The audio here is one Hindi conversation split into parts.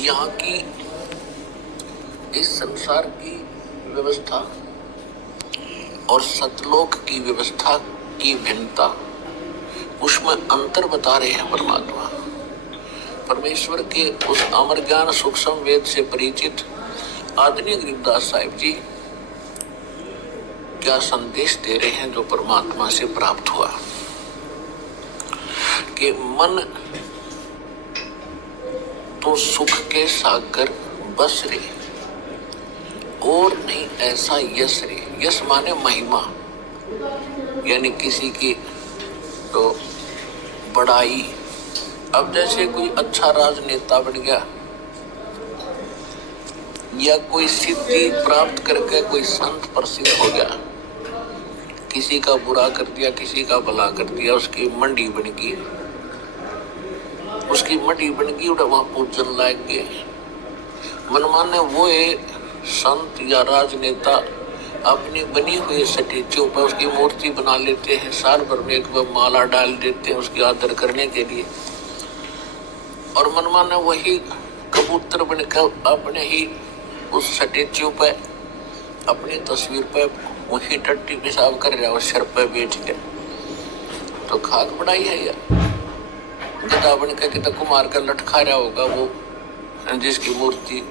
यहाँ की इस संसार की व्यवस्था और सतलोक की व्यवस्था की भिन्नता, उसमें अंतर बता रहे हैं परमात्मा। परमेश्वर के उस अमर ज्ञान सूक्ष्म वेद से परिचित आदरणीय गरीबदास साहिब जी क्या संदेश दे रहे हैं जो परमात्मा से प्राप्त हुआ कि मन तो सुख के सागर बस रे, और नहीं ऐसा यश रे। यश माने महिमा, यानी किसी की तो बड़ाई। अब जैसे कोई अच्छा राजनेता बन गया या कोई सिद्धि प्राप्त करके कोई संत प्रसिद्ध हो गया, किसी का बुरा कर दिया, किसी का भला कर दिया, उसकी मंडी बन गई, उसकी मंडी बन गई, वहां पूजन लायक गए। मनमाने वो संत या राजनेता अपनी बनी हुई स्टेचू पर उसकी मूर्ति बना लेते हैं, साल भर में एक बार माला डाल देते हैं उसकी आदर करने के लिए, और मनमाने वही कबूतर बनकर अपने ही उस स्टेचू पे अपनी तस्वीर पे वही टट्टी पेशाब कर रहा है सर पे बैठ के। तो खाक बढ़ाई है यार। गधा बन के कितना कुमार का लटका रहा होगा वो, जिसकी मूर्ति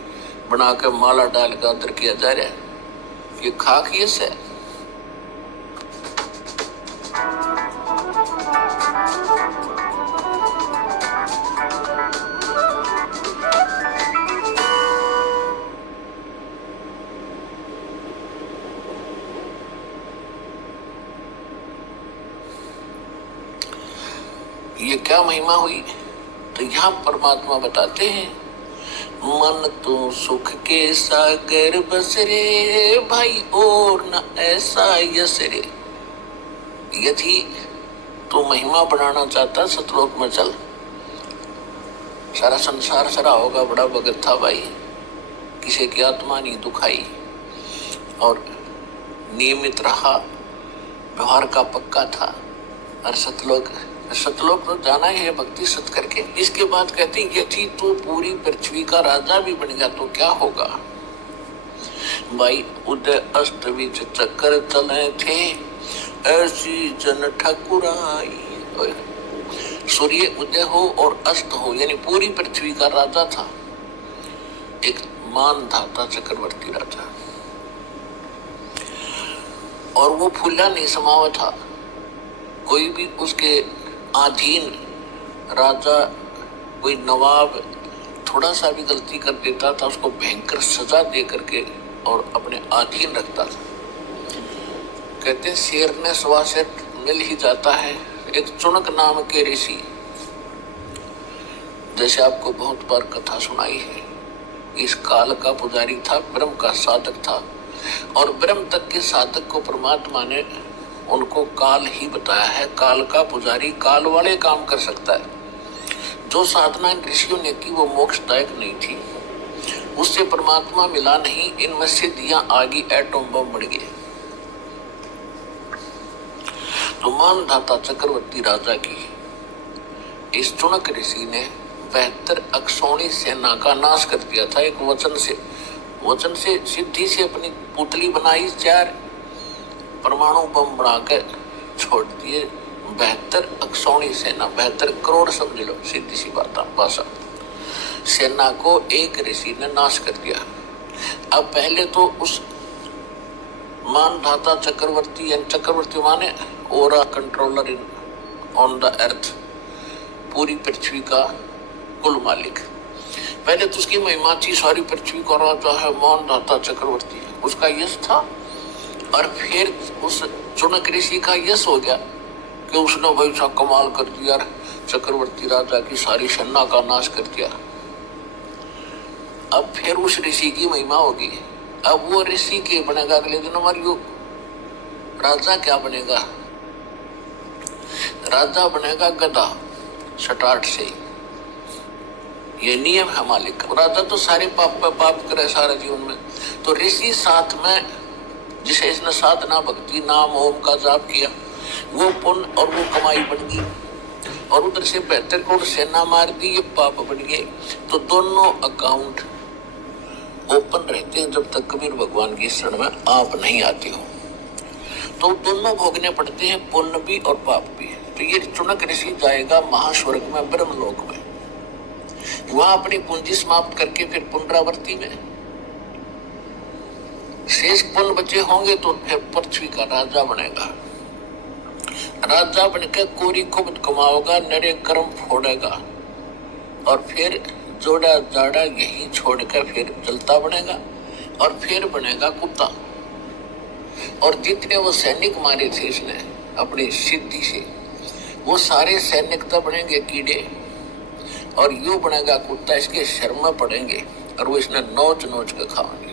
बना कर माला डाल कर आदर किया जा रहा है। ये खाक ये से ये क्या महिमा हुई। तो यहाँ परमात्मा बताते हैं मन तो सुख के सागर बस रे भाई, और न ऐसा यश रे। यदि तू महिमा बनाना चाहता सतलोक में चल। सारा संसार सरा होगा बड़ा भगत था भाई, किसी की आत्मा नहीं दुखाई और नियमित रहा, व्यवहार का पक्का था। और सतलोक तो जाना ही है भक्ति सत करके। इसके बाद कहते हैं यदि तो पूरी पृथ्वी का राजा भी बन गया तो क्या होगा भाई। उदय अस्त बीच चक्कर चले थे ऐसी जन ठकुराई। सूर्य उदय हो और अस्त हो, यानी पूरी पृथ्वी का राजा था एक मान धाता चक्रवर्ती राजा, और वो फूला नहीं समावा था। कोई भी उसके अधीन राजा, कोई नवाब थोड़ा सा भी गलती कर देता था उसको भयंकर सजा दे करके और अपने अधीन रखता था। कहते शेर ने सवा से मिल ही जाता है। एक चुनक नाम के ऋषि, जैसे आपको बहुत बार कथा सुनाई है, इस काल का पुजारी था, ब्रह्म का साधक था, और ब्रह्म तक के साधक को परमात्मा ने उनको काल ही बताया है। काल का पुजारी काल वाले काम कर सकता है। जो साधना इन ऋषियों ने की वो मोक्षदायक नहीं थी, उससे परमात्मा मिला नहीं। इनमें सिद्धियां आगी, एटम बम बढ़ गए। तो मानधाता चक्रवर्ती राजा की इस चुनक ऋषि ने 72 अक्षौणी सेना का नाश कर दिया था। एक वचन से सिद्धि से अपनी पुतली बनाई, 4 परमाणु बम बनाकर छोड़ दिए। 72 अक्षौणी सेना, 72 करोड़ समझ लो, सीधी सी बात भाषा। सेना को एक ऋषि ने नाश कर दिया। अब पहले तो उस मानधाता चक्रवर्ती माने or a controller in on the earth, पूरी पृथ्वी का कुल मालिक। पहले तो उसकी महिमा थी, सारी पृथ्वी का राजा है मानधाता चक्रवर्ती, उसका यश था। और फिर उस चुनक ऋषि का यश हो गया कि उसने भाई सा कमाल कर दिया, चक्रवर्ती राजा की सारी सेना का नाश कर दिया। अब फिर उस ऋषि की महिमा होगी। अब वो ऋषि के बनेगा अगले दिन हमारी राजा क्या बनेगा, राजा बनेगा गधा स्टार्ट से। ये नियम है मालिक का। राजा तो सारे पाप पे पाप करे सारा जीवन में, तो ऋषि साथ में जिसे इसने साधना भक्ति नाम ओम का जाप किया, वो पुण्य और वो कमाई बन गई। और उधर से 72 करोड़ सेना मार दी, ये पाप बन गए। तो दोनों अकाउंट ओपन रहते हैं जब तक कबीर भगवान की शरण में आप नहीं आते हो। तो दोनों भोगने पड़ते हैं, पुण्य भी और पाप भी। तो ये चुनक ऋषि जाएगा महास्वर्ग में, ब्रह्मलोक में, वहां अपनी पूंजी समाप्त करके फिर पुनरावृत्ति में शेष पुण्य बचे होंगे तो फिर पृथ्वी का राजा बनेगा। राजा बनकर कोरी कुब्त कमाओगा, नरे कर्म फोड़ेगा और फिर जोड़ा जाड़ा यही छोड़कर फिर जलता बनेगा और फिर बनेगा कुत्ता। और जितने वो सैनिक मारे थे इसने अपनी सिद्धि से, वो सारे सैनिक तब बनेंगे कीड़े और यू बनेगा कुत्ता। इसके शर्म पड़ेंगे और वो इसने नोच नोच के खाएंगे।